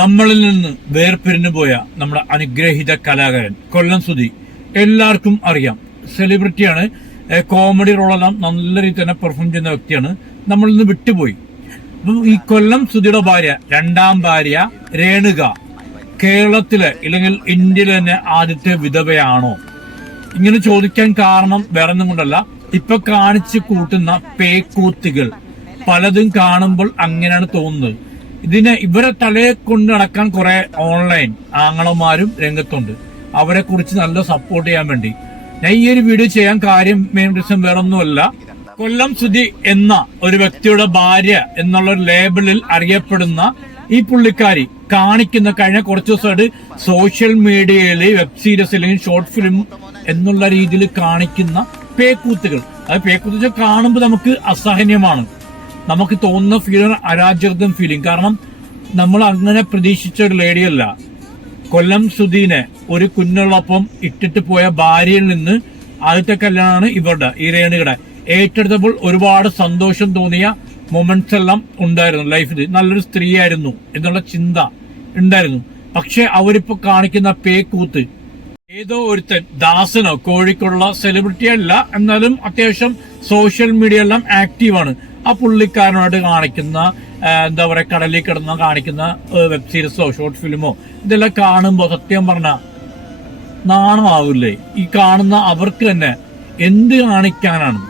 നമ്മളിൽ നിന്ന് വേർപിരിഞ്ഞു പോയ നമ്മുടെ അനുഗ്രഹിത കലാകാരൻ കൊല്ലം സുധി എല്ലാവർക്കും അറിയാം. സെലിബ്രിറ്റിയാണ് കോമഡി റോളെല്ലാം നല്ല രീതിയിൽ തന്നെ പെർഫോം ചെയ്യുന്ന വ്യക്തിയാണ്. നമ്മളിൽ നിന്ന് വിട്ടുപോയി. അപ്പം ഈ കൊല്ലം സുധിയുടെ ഭാര്യ രണ്ടാം ഭാര്യ രേണുക കേരളത്തിലെ ഇല്ലെങ്കിൽ ഇന്ത്യയിലെ തന്നെ ആദ്യത്തെ വിധവയാണോ? ഇങ്ങനെ ചോദിക്കാൻ കാരണം വേറെ ഒന്നും കൊണ്ടല്ല. ഇപ്പൊ കാണിച്ചു കൂട്ടുന്ന പേക്കൂത്തുകൾ പലതും കാണുമ്പോൾ അങ്ങനെയാണ് തോന്നുന്നത്. ഇതിനെ ഇവരെ തലയെ കൊണ്ട് നടക്കാൻ കുറെ ഓൺലൈൻ ആങ്ങളമാരും രംഗത്തുണ്ട്. അവരെ കുറിച്ച് നല്ല സപ്പോർട്ട് ചെയ്യാൻ വേണ്ടി. ഞാൻ ഈ ഒരു വീഡിയോ ചെയ്യാൻ കാര്യം മെയിൻ റീസൺ വേറെ ഒന്നുമല്ല കൊല്ലം സുധി എന്ന ഒരു വ്യക്തിയുടെ ഭാര്യ എന്നുള്ള ഒരു ലേബിളിൽ അറിയപ്പെടുന്ന ഈ പുള്ളിക്കാരി കാണിക്കുന്ന കഴിഞ്ഞ കുറച്ച് ദിവസമായിട്ട് സോഷ്യൽ മീഡിയയിൽ വെബ് സീരീസ് അല്ലെങ്കിൽ ഷോർട്ട് ഫിലിം എന്നുള്ള രീതിയിൽ കാണിക്കുന്ന പേക്കൂത്തുകൾ. അത് പേക്കൂത്തുകൾ കാണുമ്പോൾ നമുക്ക് അസഹനീയമാണ്. നമുക്ക് തോന്നുന്ന ഫീൽ അരാജകത്വം ഫീലിംഗ് കാരണം നമ്മൾ അങ്ങനെ പ്രതീക്ഷിച്ച ഒരു ലേഡിയല്ല കൊല്ലം സുധീനെ ഒരു കുഞ്ഞുള്ളപ്പം ഇട്ടിട്ട് പോയ ഭാര്യയിൽ നിന്ന് ആദ്യത്തെ കല്യാണമാണ് ഇവരുടെ ഈ രേണുകയുടെ. ഏറ്റെടുത്തപ്പോൾ ഒരുപാട് സന്തോഷം തോന്നിയ മൊമെന്റ്സ് എല്ലാം ഉണ്ടായിരുന്നു ലൈഫിൽ നല്ലൊരു സ്ത്രീയായിരുന്നു എന്നുള്ള ചിന്ത ഉണ്ടായിരുന്നു. പക്ഷെ അവരിപ്പോ കാണിക്കുന്ന പേക്കൂത്ത് ഏതോ ഒരുത്തൻ ദാസനോ കോഴിക്കോടുള്ള സെലിബ്രിറ്റി അല്ല. എന്നാലും അത്യാവശ്യം സോഷ്യൽ മീഡിയ എല്ലാം ആക്റ്റീവാണ് ആ പുള്ളിക്കാരനോട് കാണിക്കുന്ന എന്താ പറയാ കടലിൽ കിടന്ന കാണിക്കുന്ന വെബ് സീരീസോ ഷോർട്ട് ഫിലിമോ ഇതെല്ലാം കാണുമ്പോ സത്യം പറഞ്ഞ നാണമാവില്ലേ? ഈ കാണുന്ന അവർക്ക് തന്നെ എന്ത് കാണിക്കാനാണ്?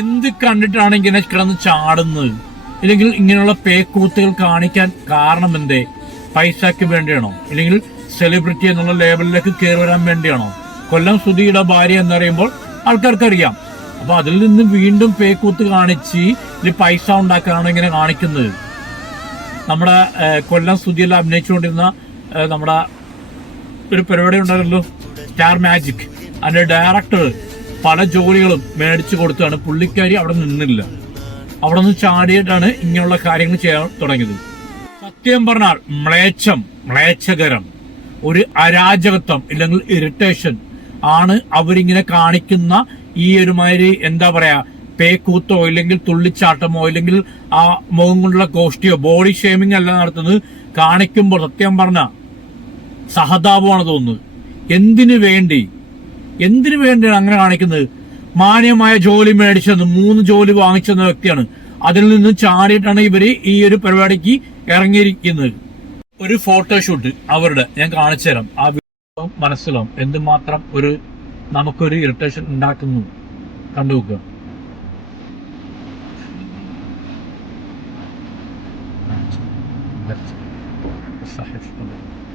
എന്ത് കണ്ടിട്ടാണ് ഇങ്ങനെ കിടന്ന് ചാടുന്നത്? ഇല്ലെങ്കിൽ ഇങ്ങനെയുള്ള പേക്കൂത്തുകൾ കാണിക്കാൻ കാരണം എന്തേ? പൈസയ്ക്ക് വേണ്ടിയാണോ? ഇല്ലെങ്കിൽ സെലിബ്രിറ്റി എന്നുള്ള ലേബലിലേക്ക് കയറി വരാൻ വേണ്ടിയാണോ? കൊല്ലം സുധിയുടെ ഭാര്യ എന്ന് പറയുമ്പോൾ ആൾക്കാർക്ക് അറിയാം അപ്പൊ അതിൽ നിന്ന് വീണ്ടും പേക്കൂത്ത് കാണിച്ച് ഇതിൽ പൈസ ഉണ്ടാക്കാനാണ് ഇങ്ങനെ കാണിക്കുന്നത്. നമ്മുടെ കൊല്ലം സുധിയിൽ അഭിനയിച്ചുകൊണ്ടിരുന്ന നമ്മുടെ ഒരു പരിപാടി ഉണ്ടായിരുന്നല്ലോ? സ്റ്റാർ മാജിക് അതിന്റെ ഡയറക്ടർ പല ജോലികളും മേടിച്ചു കൊടുത്താണ് പുള്ളിക്കാരി അവിടെ നിന്നില്ല. അവിടെ നിന്ന് ചാടിയിട്ടാണ് ഇങ്ങനെയുള്ള കാര്യങ്ങൾ ചെയ്യാൻ തുടങ്ങിയത്. സത്യം പറഞ്ഞാൽ മ്ലേച്ഛം മ്ലേച്ഛകരം ഒരു അരാജകത്വം ഇല്ലെങ്കിൽ ഇറിറ്റേഷൻ ആണ് അവരിങ്ങനെ കാണിക്കുന്ന ഈ ഒരുമാതിരി എന്താ പറയാ പേക്കൂത്തോ ഇല്ലെങ്കിൽ തുള്ളിച്ചാട്ടമോ ഇല്ലെങ്കിൽ ആ മുഖം കൊണ്ടുള്ള ഗോഷ്ടിയോ ബോഡി ഷേമിംഗ് അല്ല നടത്തുന്നത്. കാണിക്കുമ്പോൾ സത്യം പറഞ്ഞ സഹതാപമാണ് തോന്നുന്നത്. എന്തിനു വേണ്ടി? എന്തിനു വേണ്ടിയാണ് അങ്ങനെ കാണിക്കുന്നത്? മാന്യമായ ജോലി മേടിച്ചെന്ന് മൂന്ന് ജോലി വാങ്ങിച്ചെന്ന വ്യക്തിയാണ്. അതിൽ നിന്ന് ചാടിയിട്ടാണ് ഇവർ ഈ ഒരു പരിപാടിക്ക് ഇറങ്ങിയിരിക്കുന്നത്. ഒരു ഫോട്ടോഷൂട്ട് അവരുടെ. ഞാൻ കാണിച്ചു തരാം ആ മനസ്സിലാവും. എന്തുമാത്രം ഒരു നമുക്കൊരു ഇറിറ്റേഷൻ ഉണ്ടാക്കുന്നു. കണ്ടു കണ്ടുവെക്കുക Marca,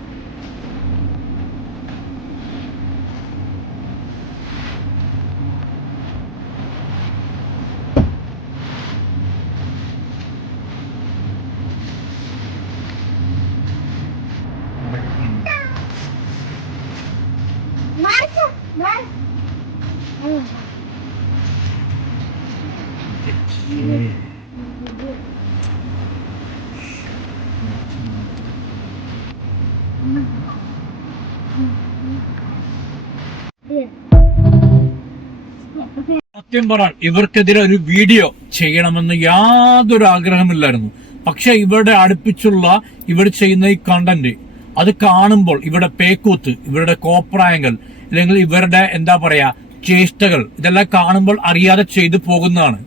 സത്യം പറയാൻ ഇവർക്കെതിരെ ഒരു വീഡിയോ ചെയ്യണമെന്ന് യാതൊരു ആഗ്രഹമില്ലായിരുന്നു. പക്ഷെ ഇവരുടെ അടുപ്പിച്ചുള്ള ഇവർ ചെയ്യുന്ന ഈ കണ്ടന്റ് അത് കാണുമ്പോൾ ഇവരുടെ പേക്കൂത്ത് ഇവരുടെ കോപ്രായങ്ങൾ അല്ലെങ്കിൽ ഇവരുടെ എന്താ പറയാ ചേഷ്ടകൾ ഇതെല്ലാം കാണുമ്പോൾ അറിയാതെ ചെയ്തു പോകുന്നതാണ്.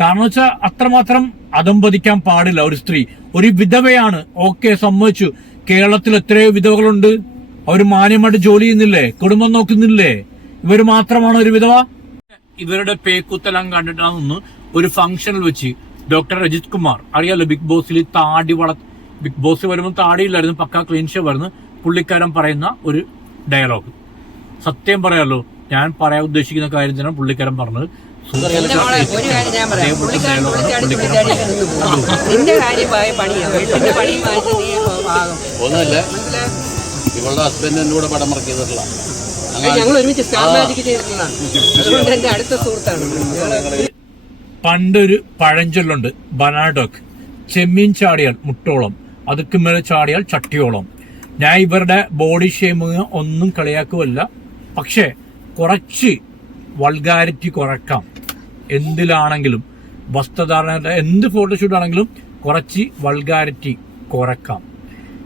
കാരണം വെച്ചാൽ അത്രമാത്രം അതമ്പതിക്കാൻ പാടില്ല ഒരു സ്ത്രീ. ഒരു വിധവയാണ് ഓക്കെ സമ്മതിച്ചു. കേരളത്തിൽ എത്രയോ വിധവകളുണ്ട്. അവർ മാന്യമായിട്ട് ജോലി ചെയ്യുന്നില്ലേ? കുടുംബം നോക്കുന്നില്ലേ? ഇവർ മാത്രമാണ് ഒരു വിധവ? ഇവരുടെ പേക്കുത്തെല്ലാം കണ്ടിട്ടാണെന്ന് ഒരു ഫംഗ്ഷനിൽ വെച്ച് ഡോക്ടർ രജിത് കുമാർ. അറിയാലോ ബിഗ് ബോസിൽ താടി വള ബിഗ് ബോസ് വരുമ്പോൾ താടിയില്ലായിരുന്നു പക്ക ക്ലീൻ ഷേവ് ആയിരുന്നു പുള്ളിക്കാരൻ പറയുന്ന ഒരു ഡയലോഗ്. സത്യം പറയാലോ ഞാൻ പറയാൻ ഉദ്ദേശിക്കുന്ന കാര്യം തന്നെ പുള്ളിക്കാരൻ പറഞ്ഞത്. എന്റെ ഒന്നുമില്ല ഇവളുടെ ഹസ്ബൻഡ് എന്റെ കൂടെ പടം വർക്ക് ചെയ്തിട്ടുള്ള ഞങ്ങൾ ഒരുമിച്ച് സ്റ്റാർ മാജിക് ചെയ്തിട്ടുള്ളതാണ്. അതുകൊണ്ട് എന്റെ അടുത്ത സുഹൃത്താണ്. ഞങ്ങൾ പണ്ടൊരു പഴഞ്ചൊല്ലുണ്ട് ബനാഡോക്ക് ചെമ്മീൻ ചാടിയാൽ മുട്ടോളം അതുക്ക് മേലെ ചാടിയാൽ ചട്ടിയോളം. ഞാൻ ഇവരുടെ ബോഡി ഷേമിങ് ഒന്നും കളിയാക്കുമല്ല പക്ഷേ കുറച്ച് വൾഗാരിറ്റി കുറക്കാം. എന്തിലാണെങ്കിലും വസ്ത്രധാരണ എന്ത് ഫോട്ടോഷൂട്ട് ആണെങ്കിലും കുറച്ച് വൾഗാരിറ്റി കുറക്കാം.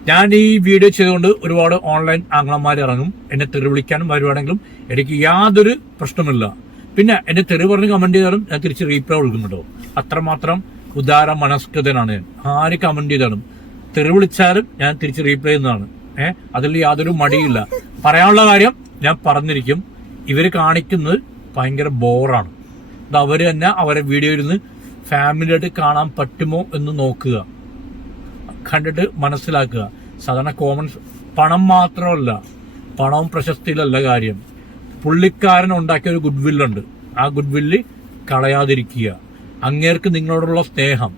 ഞാൻ ഈ വീഡിയോ ചെയ്തുകൊണ്ട് ഒരുപാട് ഓൺലൈൻ ആംഗ്ലന്മാർ ഇറങ്ങും. എന്നെ തെറി വിളിക്കാനും വരുവാണെങ്കിലും എനിക്ക് യാതൊരു പ്രശ്നമില്ല പിന്നെ എന്നെ തെറി പറഞ്ഞ് കമന്റ് ചെയ്താലും ഞാൻ തിരിച്ച് റീപ്ലൈ കൊടുക്കും കേട്ടോ അത്രമാത്രം ഉദാര മനസ്കൃതനാണ് ഞാൻ. ആര് കമന്റ് ചെയ്താലും തെറി വിളിച്ചാലും ഞാൻ തിരിച്ച് റീപ്ലൈ ചെയ്യുന്നതാണ്. ഏഹ് അതിൽ യാതൊരു മടിയില്ല പറയാനുള്ള കാര്യം ഞാൻ പറഞ്ഞിരിക്കും. ഇവർ കാണിക്കുന്നത് ഭയങ്കര ബോറാണ്. അത് അവർ തന്നെ അവരെ വീഡിയോ ഇരുന്ന് ഫാമിലിയായിട്ട് കാണാൻ പറ്റുമോ എന്ന് നോക്കുക. കണ്ടിട്ട് മനസ്സിലാക്കുക. സാധാരണ കോമൺ പണം മാത്രമല്ല പണവും പ്രശസ്തിയിലല്ല കാര്യം. പുള്ളിക്കാരൻ ഉണ്ടാക്കിയ ഒരു ഗുഡ് വില്ലുണ്ട് ആ ഗുഡ് വില്ല് കളയാതിരിക്കുക. അങ്ങേർക്ക് നിങ്ങളോടുള്ള സ്നേഹം.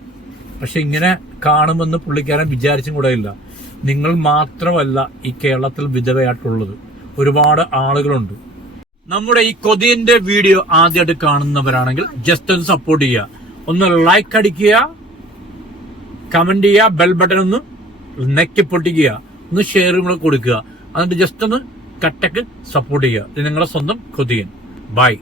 പക്ഷെ ഇങ്ങനെ കാണുമെന്ന് പുള്ളിക്കാരൻ വിചാരിച്ചും കൂടെ ഇല്ല. നിങ്ങൾ മാത്രമല്ല ഈ കേരളത്തിൽ വിധവയായിട്ടുള്ളത്. ഒരുപാട് ആളുകളുണ്ട്. നമ്മുടെ ഈ കൊതിയന്റെ വീഡിയോ ആദ്യമായിട്ട് കാണുന്നവരാണെങ്കിൽ ജസ്റ്റ് ഒന്ന് സപ്പോർട്ട് ചെയ്യുക. ഒന്ന് ലൈക്ക് അടിക്കുക. കമന്റ് ചെയ്യുക. ബെൽ ബട്ടൺ ഒന്ന് നെക്കി പൊട്ടിക്കുക. ഒന്ന് ഷെയറും കൂടെ കൊടുക്കുക. എന്നിട്ട് ജസ്റ്റ് ഒന്ന് കട്ടക്ക് സപ്പോർട്ട് ചെയ്യുക. നിങ്ങളുടെ സ്വന്തം കൊതിയൻ. ബൈ